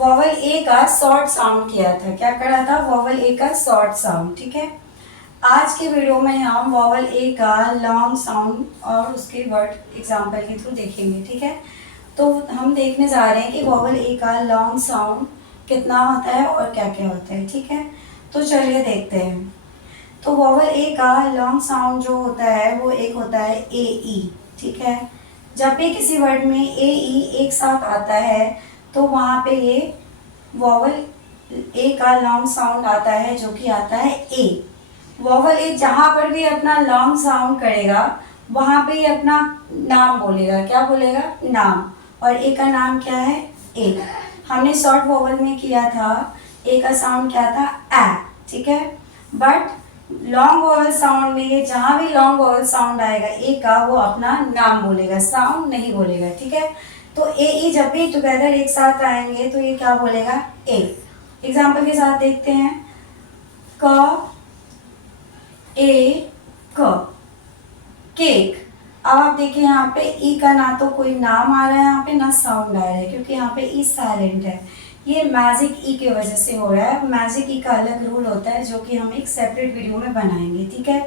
Vowel ए का short sound किया था। क्या करा था? वॉवल ए का शॉर्ट साउंड। ठीक है, आज के वीडियो में हम वॉवल ए का लॉन्ग साउंड और उसके वर्ड एग्जाम्पल के थ्रू देखेंगे। ठीक है, तो हम देखने जा रहे हैं कि वॉवल ए का लॉन्ग साउंड कितना होता है और क्या क्या होता है। ठीक है, तो चलिए देखते हैं। तो वॉवल ए का लॉन्ग साउंड जो होता है वो एक होता है ए ई। ठीक है, जब भी किसी वर्ड में ए ई एक साथ आता है तो वहाँ पे ये वॉवल ए का लॉन्ग साउंड आता है, जो कि आता है ए। वॉवल ए जहाँ पर भी अपना लॉन्ग साउंड करेगा वहाँ पे ये अपना नाम बोलेगा। क्या बोलेगा? नाम। और ए का नाम क्या है? ए। हमने शॉर्ट वॉवल में किया था, ए का साउंड क्या था? ए। ठीक है, बट लॉन्ग वॉवल साउंड में ये जहाँ भी लॉन्ग वॉवल साउंड आएगा ए का, वो अपना नाम बोलेगा, साउंड नहीं बोलेगा। ठीक है, तो ए ई जब भी टुगेदर एक साथ आएंगे तो ये क्या बोलेगा? ए। एग्जाम्पल के साथ देखते हैं। क ए क, केक। अब आप देखिए यहाँ पे ई का ना तो कोई नाम आ रहा है यहाँ पे, ना साउंड आ रहा है, क्योंकि यहाँ पे ई साइलेंट है। ये मैजिक ई के वजह से हो रहा है। मैजिक ई का अलग रूल होता है जो कि हम एक सेपरेट वीडियो में बनाएंगे। ठीक है,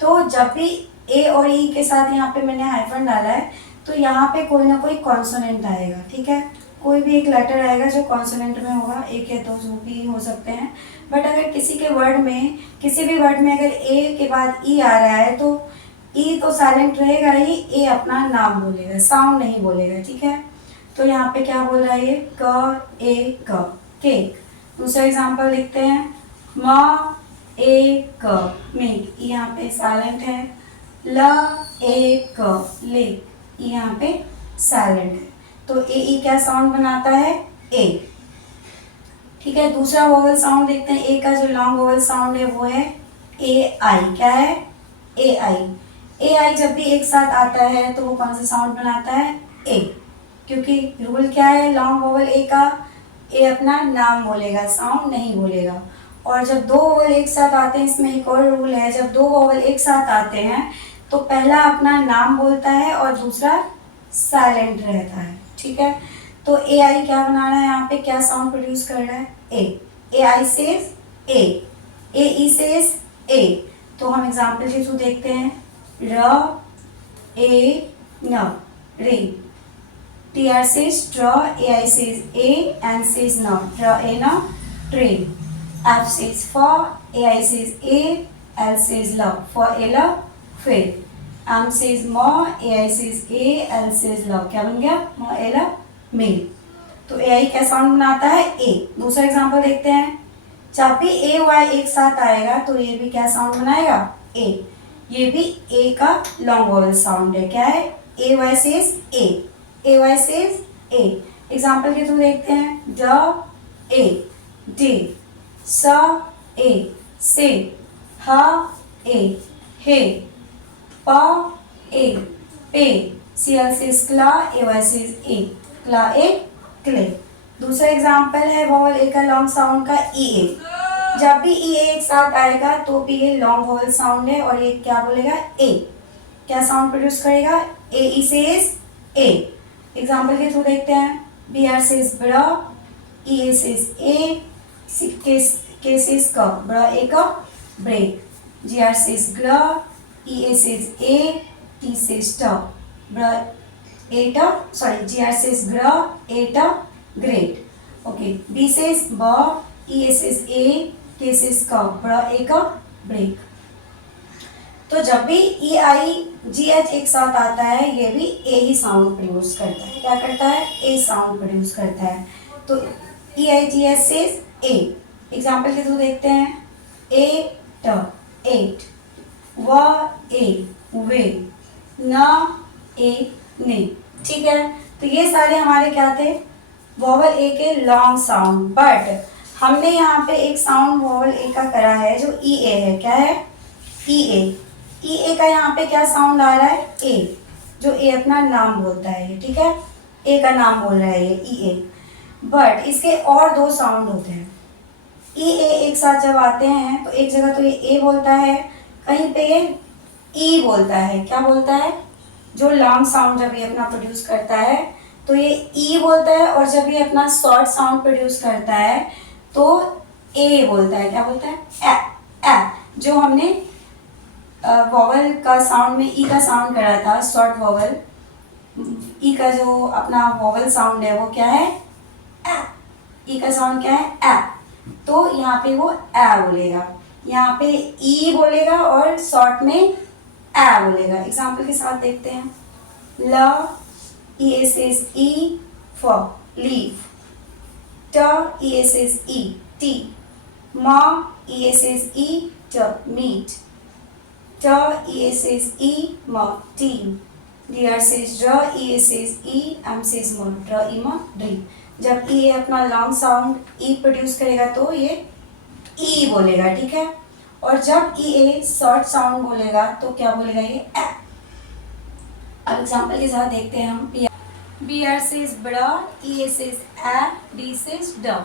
तो जब भी ए और ई के साथ यहाँ पे मैंने हाइफन डाला है तो यहाँ पे कोई ना कोई कॉन्सोनेंट आएगा। ठीक है, कोई भी एक लेटर आएगा जो कॉन्सोनेंट में होगा, एक या दो जो भी हो सकते हैं। बट अगर किसी के वर्ड में, किसी भी वर्ड में अगर ए के बाद ई आ रहा है तो ई तो साइलेंट रहेगा ही, ए अपना नाम बोलेगा, साउंड नहीं बोलेगा। ठीक है, तो यहाँ पे क्या बोल रहा है ये? क ए क, केक। दूसरा एग्जांपल लिखते हैं। म ए क, मेक। यहाँ पे साइलेंट है। ल ए क, लेक। यहाँ पे साइलेंट है, तो ए ई क्या साउंड बनाता है? ए। ठीक है, दूसरा वोवल साउंड देखते हैं। ए का जो लॉन्ग वोवल साउंड है वो है ए आई। क्या है? ए आई। ए आई जब भी एक साथ आता है तो वो कौन सा साउंड बनाता है? ए। क्योंकि रूल क्या है लॉन्ग वोवल ए का? ए अपना नाम बोलेगा, साउंड नहीं बोलेगा। और जब दो वोवल एक साथ आते हैं, इसमें एक और रूल है, जब दो वोवल एक साथ आते हैं तो पहला अपना नाम बोलता है और दूसरा साइलेंट रहता है। ठीक है, तो ए आई क्या बना रहा है यहाँ पे? क्या साउंड प्रोड्यूस कर रहा है? ए। ए आई सेज ए, ए ई सेज ए। तो हम एग्जाम्पल के थ्रू देखते हैं। र ए न, रे। टी आर सेज ट्र, ए आई सेज ए, एन सेज न, ट्र ए न, tray. F says for, A I says A, L says ल, फॉर ए ल, फे। एम सेज म, ए आई सेज ए, एल सेज ल। क्या बन गया? म ए ल, मेल। तो ए आई क्या साउंड बनाता है? ए। दूसरा एग्जांपल देखते हैं। जब भी ए वाई एक साथ आएगा तो ये भी क्या साउंड बनाएगा? ए। ये भी ए का लॉन्ग वोवल साउंड है। क्या है? ए वाई सेज ए, ए वाई सेज ए। एग्जांपल के थ्रू देखते हैं। ड ए, डे। स ए, से। ह ए, हे। प ए, पे। सी एल सेज क्ला, ए वाई सेज ए, क्ला ए, क्ले। दूसरा एग्जाम्पल है वॉवल ए का लॉन्ग साउंड का ई ए। जब भी ई ए एक साथ आएगा तो भी ये लॉन्ग वॉवल साउंड है और ये क्या बोलेगा? ए। क्या साउंड प्रोड्यूस करेगा? A E says A. Example के थ्रू देखते हैं। B R says br, E A says A, K says क, ब्र ए क, ब्रेक। जी आर सेज ग्र, ई A says A, T says ट, ब्र ए ट, सॉरी जी आर सेज ग्र, ए ट, ग्रेट। ओके, बी सेज ब, ई A says A, K says क, ब्र ए क, ब्रेक। तो जब भी ई आई जी एच एक साथ आता है ये भी ए ही साउंड प्रोड्यूस करता है। क्या करता है? ए साउंड प्रोड्यूस करता है। तो ई आई जी एच सेज ए। एग्जाम्पल के थ्रू देखते हैं। ए ट, एट। व ए, वे। न ए, ने। ठीक है, तो ये सारे हमारे क्या थे? वॉवल ए के लॉन्ग साउंड। बट हमने यहाँ पे एक साउंड वॉवल ए का करा है जो ई ए है। क्या है? ई ए। ई ए का यहाँ पे क्या साउंड आ रहा है? ए, जो ए अपना नाम बोलता है। ठीक है, ए का नाम बोल रहा है ये ई ए। बट इसके और दो साउंड होते हैं। ई ए एक साथ जब आते हैं तो एक जगह तो ये ए बोलता है, कहीं पे ये ई बोलता है। क्या बोलता है? जो लॉन्ग साउंड जब ये अपना प्रोड्यूस करता है तो ये ई बोलता है, और जब ये अपना शॉर्ट साउंड प्रोड्यूस करता है तो ए बोलता है। क्या बोलता है? ए। जो हमने वॉवल का साउंड में ई का साउंड करा था, शॉर्ट वॉवल, ई का जो अपना वॉवल साउंड है वो क्या है? ए। ई का साउंड क्या है? ए। तो यहाँ पे वो ए बोलेगा, यहाँ पे ई बोलेगा और शॉर्ट में ए बोलेगा। एग्जाम्पल के साथ देखते हैं। ल, ES is E for leaf. T, ES is E, tea. Ma, ES is E, t, meat. T, ES is E, ma, team. Dr says dr, ES is E, M says ma, dr, E, ma, dream. जब E अपना long sound E produce करेगा तो ये E बोलेगा, ठीक है। और जब E शॉर्ट साउंड बोलेगा तो क्या बोलेगा? ये ए। अब एग्जाम्पल के साथ देखते हैं हम। BR says bra, EA says a, D says d.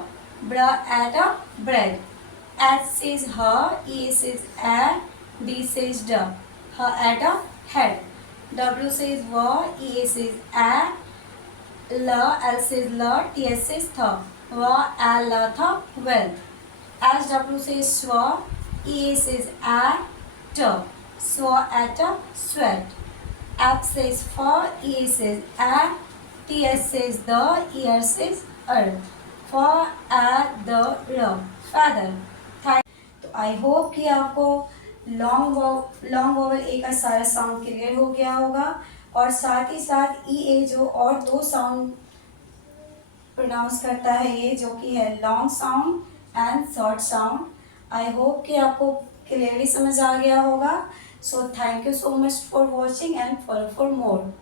Bra at a bread. H says her, EA says a, D says d. Her at a head. W says wa, EA says a, L says l, TS says th. Wa, a, l, th, wealth. SW says swa, EA says a, t. Swa at a sweat. F says for, EA says a, TS says the, ER says earth. For a, the, r, feather. तो I hope कि आपको long vowel ए का सारा sound clear हो गया होगा, और साथ ही साथ ई ए जो और दो साउंड प्रोनाउंस करता है ये, जो कि है long sound and short sound. I hope कि आपको क्लियरली समझ आ गया होगा। So thank you so much for watching and follow for more.